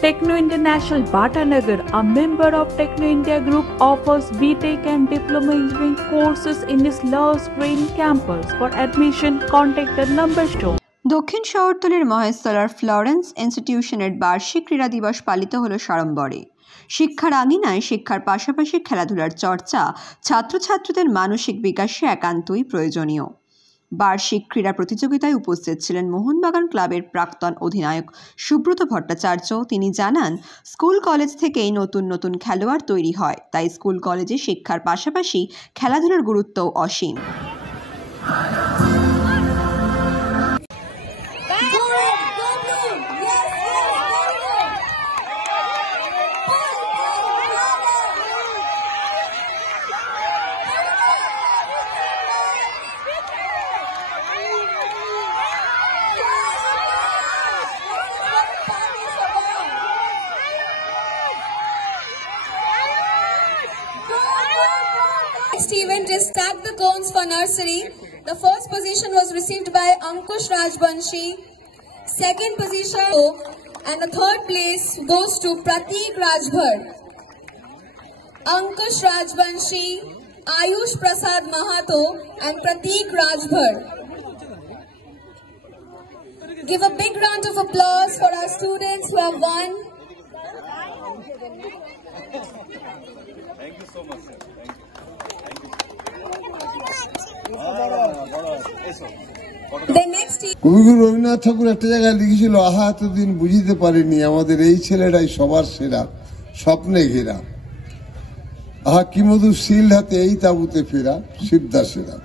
Techno International Bhatanagar, a member of Techno India Group, offers BTech and Diploma Engineering courses in its Lush Green campus. For admission, contact the number shown. দক্ষিণ শহরতলির মহেশতলার Florence ইনস্টিটিউশনের বার্ষিক ক্রীড়া দিবস পালিত হলো সাড়ম্বরে। শিক্ষার আঙিনায় শিক্ষার পাশাপাশি খেলাধুলার চর্চা ছাত্রছাত্রীদের মানসিক বিকাশে একান্তই প্রয়োজনীয়। বার্ষিক ক্রীড়া প্রতিযোগিতায় উপস্থিত ছিলেন মোহনবাগান ক্লাবের প্রাক্তন অধিনায়ক সুব্রত ভট্টাচার্য। তিনি জানান, স্কুল কলেজ থেকেই নতুন নতুন খেলোয়াড় তৈরি হয়, তাই স্কুল কলেজে শিক্ষার পাশাপাশি খেলাধুলার গুরুত্বও অসীম। Next event is Stack the Cones for Nursery. The first position was received by Ankush Rajbanshi. Second position and the third place goes to Pratik Rajbhar. Ankush Rajbanshi, Ayush Prasad Mahato and Pratik Rajbhar. Give a big round of applause for our students who have won. Thank you so much, sir. কবিগুরু রবীন্দ্রনাথ ঠাকুর একটা জায়গায় লিখেছিল, আহা এতদিন বুঝিতে পারিনি আমাদের এই ছেলেটাই সবার সেরা, স্বপ্নে ঘেরা, আহা কি মধুর শিল হাতে এই তাবুতে ফেরা, শিবদাসেরা।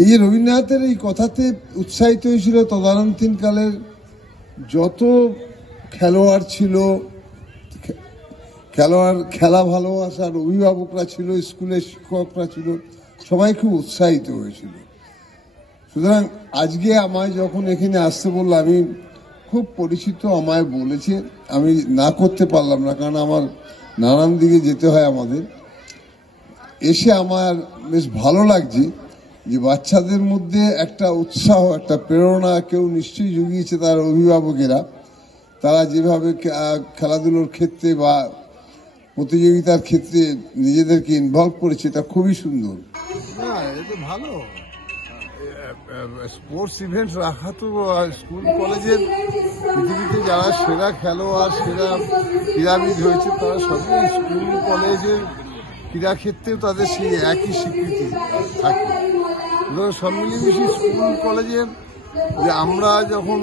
এই যে রবীন্দ্রনাথের এই কথাতে উৎসাহিত হয়েছিল তদানীন্তন কালের যত খেলোয়াড় ছিল, খেলা ভালোবাসার অভিভাবকরা ছিল, স্কুলের শিক্ষকরা ছিল, সবাই খুব উৎসাহিত হয়েছিল। সুতরাং আজকে আমায় যখন এখানে আসতে বললো, আমি খুব পরিচিত, আমায় বলেছে, আমি না করতে পারলাম না, কারণ আমার নানান দিকে যেতে হয় আমাদের। এসে আমার বেশ ভালো লাগছে যে বাচ্চাদের মধ্যে একটা উৎসাহ, একটা প্রেরণা কেউ নিশ্চয়ই জুগিয়েছে তার অভিভাবকেরা। তারা যেভাবে খেলাধুলোর ক্ষেত্রে বা প্রতিযোগিতার ক্ষেত্রে নিজেদেরকে ইনভলভ করেছে, এটা খুবই সুন্দর। না, এটা ভালো স্পোর্টস ইভেন্ট রাখা তো স্কুল কলেজের পৃথিবীতে যারা সেরা খেলোয়াড়, সেরা ক্রীড়াবিদ হয়েছে, তারা সবই স্কুল কলেজের ক্রীড়াক্ষেত্রেও তাদের সেই একই স্বীকৃতি থাকে। সব মিলিয়ে স্কুল কলেজে যে আমরা যখন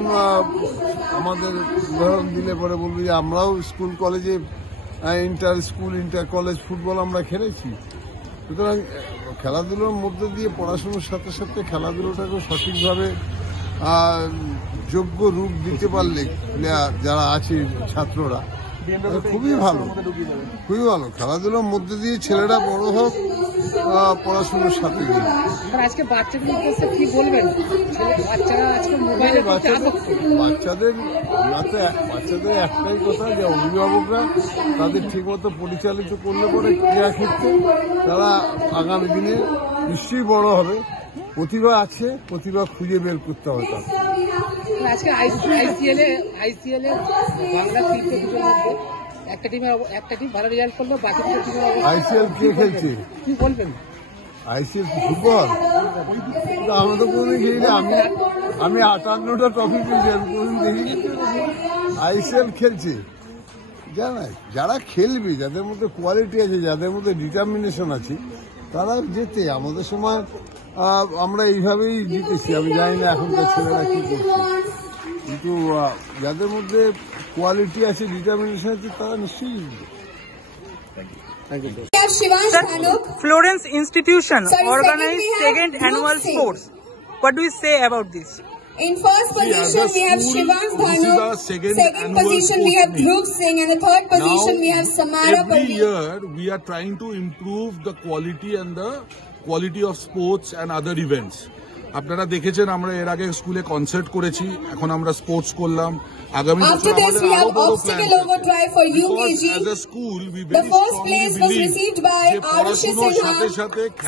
আমাদের উদাহরণ দিলে পরে বলবো যে আমরাও স্কুল কলেজে inter school inter college football আমরা খেলেছি। সুতরাং খেলাধুলোর মধ্যে দিয়ে পড়াশোনার সাথে সাথে খেলাধুলোটাকে সঠিকভাবে যোগ্য রূপ দিতে পারলে যারা আছে ছাত্ররা, খুবই ভালো, খুবই ভালো। খেলাধুলোর মধ্যে দিয়ে ছেলেরা বড় হোক পড়াশোনার সাথে দিয়ে। বাচ্চাদের একটাই কথা যে অভিভাবকরা তাদের ঠিকমতো পরিচালিত করলে পরে ক্রীড়াক্ষেত্রে তারা আগামী দিনে নিশ্চয়ই বড় হবে। প্রতিভা আছে, প্রতিভা খুঁজে বের করতে হবে তাদের। আইসিএল কে খেলছে কি বলবেন? আইসিএল ফুটবল আমরা তো কোনোদিন খেলি। আমি 58টা ট্রফি পেয়েছি, আমি কোনোদিন দেখি। আইসিএল খেলছে যারা খেলবে, যাদের মধ্যে কোয়ালিটি আছে, যাদের মধ্যে ডিটারমিনেশন আছে, তারা যেতে। আমাদের সময় আমরা এইভাবেই জিতেছি। আমি জানি না এখনকার ছেলেরা কি করছে, কিন্তু যাদের মধ্যে কোয়ালিটি আছে, ডিটারমিনেশন আছে, তারা নিশ্চয়ই জিতবে। Florence Institution organized second annual sports. What do you say about this? In first position we have Shivang Bhanu, second position we have Dhruv Singh, and the third position we have Samara Pawli. Every year we are trying to improve the quality of sports and other events. আপনারা দেখেছেন আমরা এর আগে স্কুলে concert করেছি, এখন আমরা sports করলাম। আগামী After this we have obstacle over drive for UKG. As a school we the first place was received by Arushi Sinha,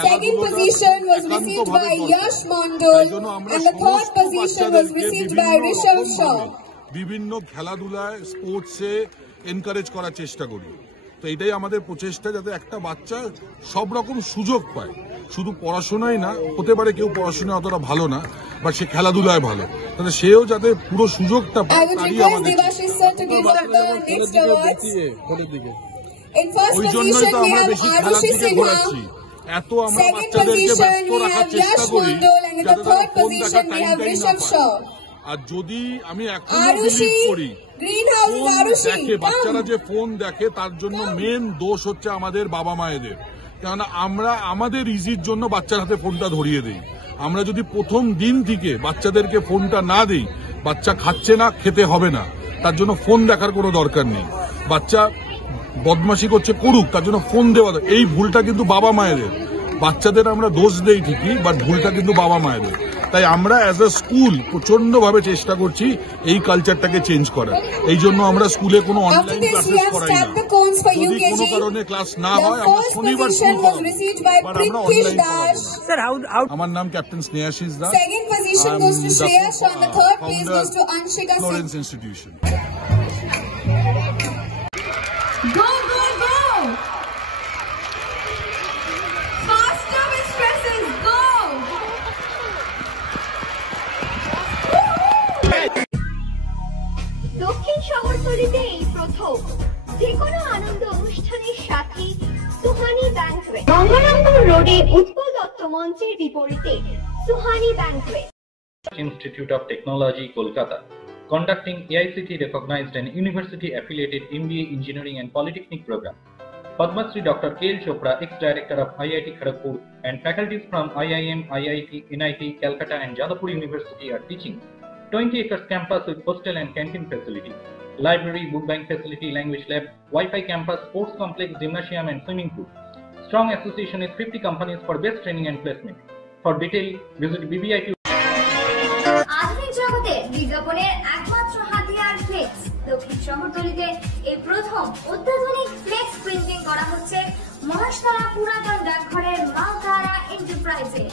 second position was received by Yash Mondol, and the third position was received by Rishabh Shaw. বিভিন্ন খেলাধুলায় স্পোর্টসে encourage করার চেষ্টা করি। তো এটাই আমাদের প্রচেষ্টা, যাতে একটা বাচ্চা সব রকম সুযোগ পায়, শুধু পড়াশোনায় না, হতে পারে কেউ পড়াশোনায় অতটা ভালো না বাট সে খেলাধুলায় ভালো, তাহলে সেও যাতে পুরো সুযোগটা পায় তারই আমাদের। ওই জন্যই তো আমরা বেশি খেলার দিকে ঘোরাচ্ছি, এত আমরা বাচ্চাদেরকে ব্যস্ত রাখার চেষ্টা করি যাতে তারা ফোন দেখার টাইমটাই না পায়। আর যদি আমি এখনো বিলিভ করি দেখে বাচ্চারা যে ফোন দেখে তার জন্য মেন দোষ হচ্ছে আমাদের বাবা মায়েদের, কেননা আমরা আমাদের ইজির জন্য বাচ্চার হাতে ফোনটা ধরিয়ে দিই। আমরা যদি প্রথম দিন থেকে বাচ্চাদেরকে ফোনটা না দিই, বাচ্চা খাচ্ছে না, খেতে হবে না, তার জন্য ফোন দেখার কোনো দরকার নেই। বাচ্চা বদমাশি করছে, করুক, তার জন্য ফোন দেওয়া, এই ভুলটা কিন্তু বাবা মায়েদের। বাচ্চাদের আমরা দোষ দেই ঠিকই, বাট ভুলটা কিন্তু বাবা মায়েদের। তাই আমরা অ্যাজ আ স্কুল প্রচন্ড ভাবে চেষ্টা করছি এই কালচারটাকে চেঞ্জ করার। এই জন্য আমরা স্কুলে কোনো অনলাইন ক্লাসেস করাই না, যদি কোনো কারণে ক্লাস না হয় আমরা শনিবার স্কুল করাবো, বাট আমরা অনলাইন করাবো। আমার নাম captain Snehashis Das, Florence institution. দক্ষিণ শহরতলিতে এই প্রথম যে কোনো আনন্দ অনুষ্ঠানের সাথে সুহানি ব্যাংকুয়েট, গঙ্গারামপুর রোডে উৎপল দত্ত মঞ্চের বিপরীতে Suhani banquet. Institute of Technology, Kolkata, conducting AICTE recognized and university affiliated MBA Engineering and Polytechnic program. Padma Shri Dr. K.L. Chopra, ex-director of IIT Kharagpur, and faculties from IIM, IIT, NIT, Calcutta and Jadavpur University are teaching 20 acres campus with hostel and canteen facility, library, book bank facility, language lab, Wi-Fi campus, sports complex, gymnasium and swimming pool. Strong association with 50 companies for best training and placement. For detail, visit BBIT. আধুনিক জগতে বিজ্ঞাপনের একমাত্র হাতিয়ার flakes. দক্ষিণ শহরতলিতে এই প্রথম অত্যাধুনিক ফ্লেক্স প্রিন্টিং করা হচ্ছে মহেশতলা পুরাতন ডাকঘরের মা তারা এন্টারপ্রাইজে।